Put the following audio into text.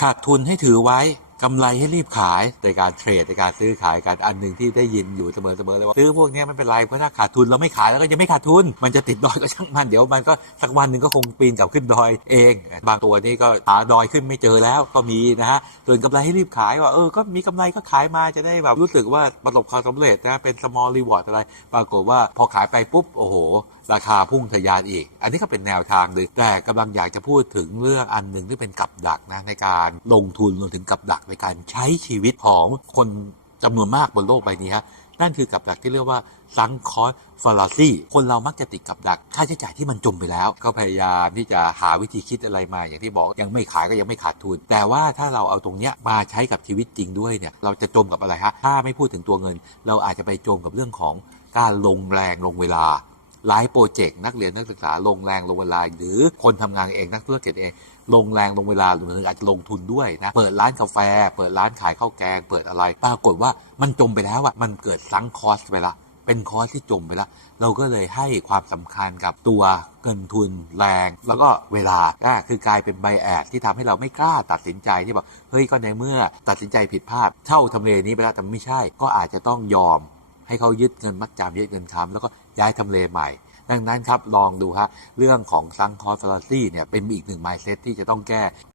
ขาดทุนให้ถือไว้ กำไรให้รีบขายในการเทรดในการซื้อขายการอันหนึ่งที่ได้ยินอยู่เสมอๆเลยว่าซื้อพวกนี้ไม่เป็นไรเพราะถ้าขาดทุนเราไม่ขายแล้วก็ยังไม่ขาดทุน มันจะติดดอยก็ช่างมันเดี๋ยวมันก็สักวันหนึ่งก็คงปีนกลับขึ้นดอยเอง บางตัวนี่ก็หาดอยขึ้นไม่เจอแล้วก็มีนะฮะส่วนกำไรให้รีบขายว่าเออก็มีกำไรก็ขายมาจะได้แบบรู้สึกว่าประสบความสำเร็จนะเป็น small reward อะไร ปรากฏว่าพอขายไปปุ๊บโอ้โหราคาพุ่งทะยานอีก อันนี้ก็เป็นแนวทางเลยแต่กำลังอยากจะพูดถึงเรื่องอันหนึ่งที่เป็นกับดักนะในการลงทุนรวมถึงกับดักในการใช้ชีวิตของคนจำนวนมากบนโลกใบนี้ฮะนั่นคือกับดักที่เรียกว่าซังคอสฟาลาซีคนเรามักจะติดกับดัก ค่าใช้จ่ายที่มันจมไปแล้วก็พยายามที่จะหาวิธีคิดอะไรมา อย่างที่บอกยังไม่ขายก็ยังไม่ขาดทุน แต่ว่าถ้าเราเอาตรงเนี้ยมาใช้กับชีวิตจริงด้วยเนี่ยเราจะจมกับอะไรฮะถ้าไม่พูดถึงตัวเงิน เราอาจจะไปจมกับเรื่องของการลงแรงลงเวลา หลายโปรเจกต์นักเรียนนักศึกษาลงแรงลงเวลา หรือคนทำงานเองนักธุรกิจเอง ลงแรงลงเวลาหรืออาจจะลงทุนด้วยนะเปิดร้านกาแฟ เปิดร้านขายข้าวแกง เปิดอะไร ปรากฏว่ามันจมไปแล้วอะมันเกิดซังคอสไปละเป็นคอสที่จมไปแล้ว เราก็เลยให้ความสำคัญกับตัวเงินทุนแรง แล้วก็เวลาอะคือกลายเป็นใบแอดที่ทำให้เราไม่กล้าตัดสินใจที่บอกเฮ้ยก็ในเมื่อตัดสินใจผิดพลาดเช่าทำเลนี้ไปแล้วแต่ไม่ใช่ ก็อาจจะต้องยอม ให้เขายึดเงินมัดจำยึดเงินค้ำแล้วก็ย้ายทำเลใหม่ ดังนั้นครับลองดูฮะเรื่องของซังคอร์ฟลาซี่เนี่ยเป็นอีกหนึ่งไมเซ็ตที่จะต้องแก้